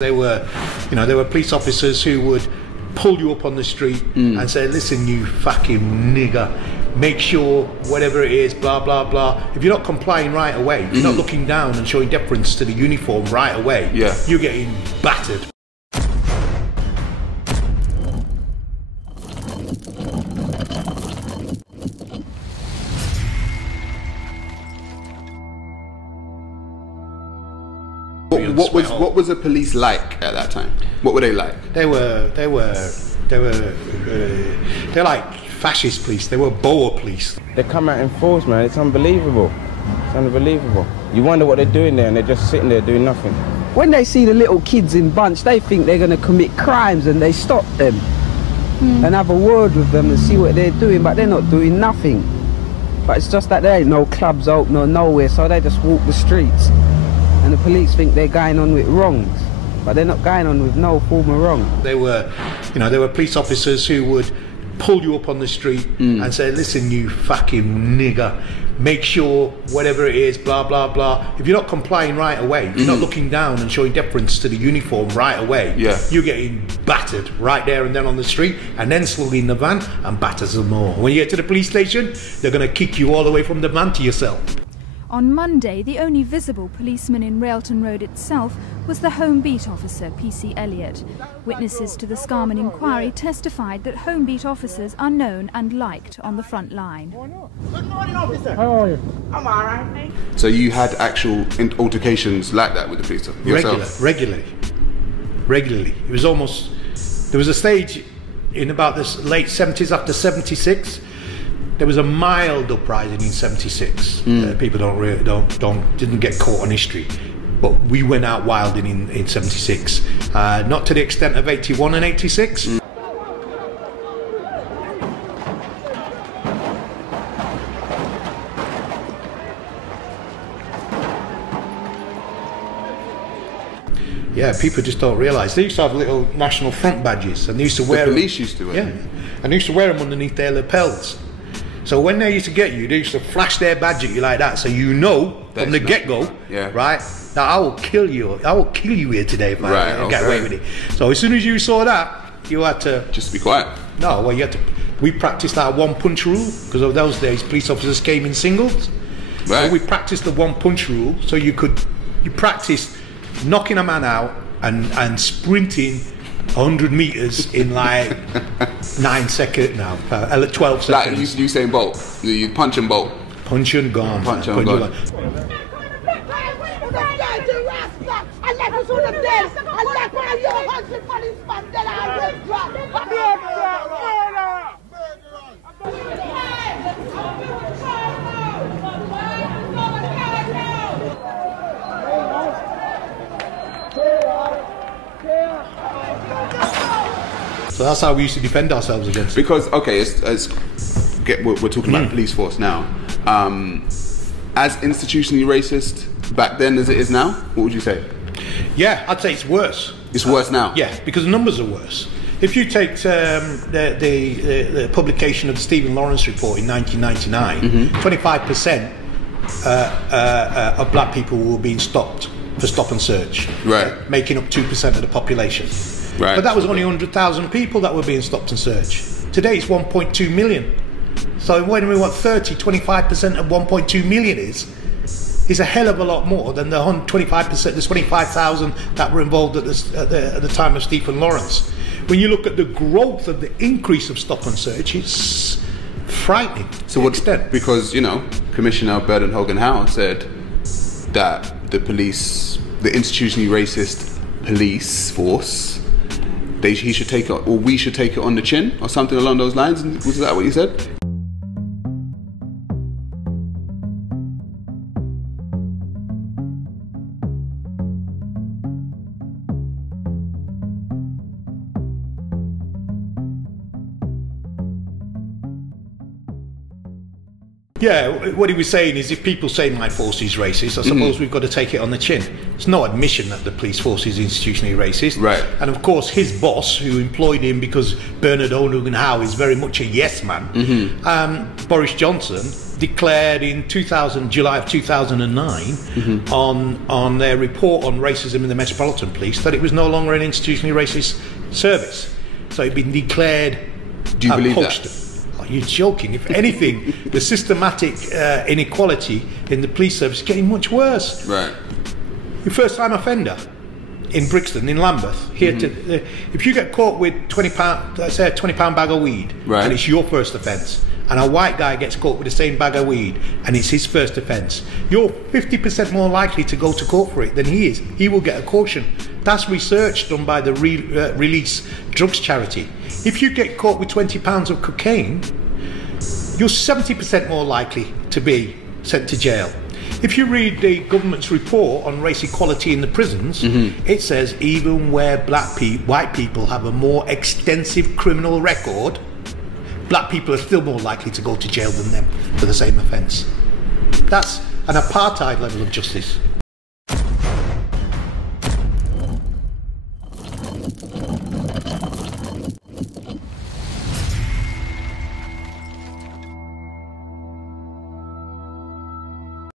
There were police officers who would pull you up on the street and say, listen, you fucking nigger, make sure whatever it is, blah, blah, blah. If you're not complying right away, if you're not looking down and showing deference to the uniform right away, you're getting battered. What was the police like at that time? What were they like? They're like fascist police. They were Boer police. They come out in force, man. It's unbelievable. It's unbelievable. You wonder what they're doing there, and they're just sitting there doing nothing. When they see the little kids in bunch, they think they're going to commit crimes, and they stop them and have a word with them and see what they're doing, but they're not doing nothing. But it's just that there ain't no clubs open or nowhere, so they just walk the streets. And the police think they're going on with wrongs, but they're not going on with no form of wrong. There were police officers who would pull you up on the street and say, listen, you fucking nigger, make sure whatever it is, blah, blah, blah. If you're not complying right away, if you're not looking down and showing deference to the uniform right away, you're getting battered right there and then on the street, and then slowly in the van and batter some more. When you get to the police station, they're going to kick you all the way from the van to your cell. On Monday, the only visible policeman in Railton Road itself was the Home Beat officer, PC Elliott. Witnesses to the Scarman inquiry testified that Home Beat officers are known and liked on the front line. Good morning, officer. How are you? I'm all right, mate. So you had actual altercations like that with the police yourself? Regularly. It was almost... There was a stage in about the late 70s after 76. There was a mild uprising in 76. People didn't get caught on history, but we went out wilding in 76. Not to the extent of 81 and 86. Yeah, people just don't realise. They used to have little National Front badges, and they used to wear them. The police used to, and they used to wear them underneath their lapels. So when they used to get you, they used to flash their badge at you like that, so you know from the get-go, right, that I will kill you. I will kill you here today if I get away with it. So as soon as you saw that, you had to just be quiet. No, well, you had to. We practiced our one-punch rule because of those days, police officers came in singles. Right. So we practiced the one-punch rule, so you practiced knocking a man out and sprinting 100 meters in like 9 seconds now, 12 seconds. Like Usain Bolt, you punch and bolt. Punch and gone. Punch and gone. So that's how we used to defend ourselves against it. Because, okay, we're talking about the police force now. As institutionally racist back then as it is now, what would you say? Yeah, I'd say it's worse. It's worse now? Yeah, because the numbers are worse. If you take the publication of the Stephen Lawrence report in 1999, 25% of black people were being stopped for stop and search, making up 2% of the population. Right. But that was only 100,000 people that were being stopped and searched. Today it's 1.2 million. So when we want 25% of 1.2 million is a hell of a lot more than the 25%, the 25,000 that were involved at the time of Stephen Lawrence. When you look at the growth of the increase of stop and search, it's frightening. So what extent? Because, Commissioner Bernard Hogan-Howe said that the police, the institutionally racist police force, he should take it, or we should take it on the chin, or something along those lines. Was that what you said? Yeah, what he was saying is if people say my force is racist, I suppose we've got to take it on the chin. It's no admission that the police force is institutionally racist. Right. And of course his boss, who employed him because Bernard Hogan-Howe is very much a yes man, Boris Johnson, declared in July of 2009 on their report on racism in the Metropolitan Police that it was no longer an institutionally racist service. So it'd been declared. Do you believe poached. that? Are you joking? If anything, the systematic inequality in the police service is getting much worse. Right. Your first-time offender in Brixton, in Lambeth, if you get caught with £20, let's say a £20 bag of weed, right, and it's your first offence, and a white guy gets caught with the same bag of weed and it's his first offence, you're 50% more likely to go to court for it than he is. He will get a caution. That's research done by the Release Drugs Charity. If you get caught with £20 of cocaine, you're 70% more likely to be sent to jail. If you read the government's report on race equality in the prisons, it says even where white people have a more extensive criminal record, black people are still more likely to go to jail than them for the same offence. That's an apartheid level of justice.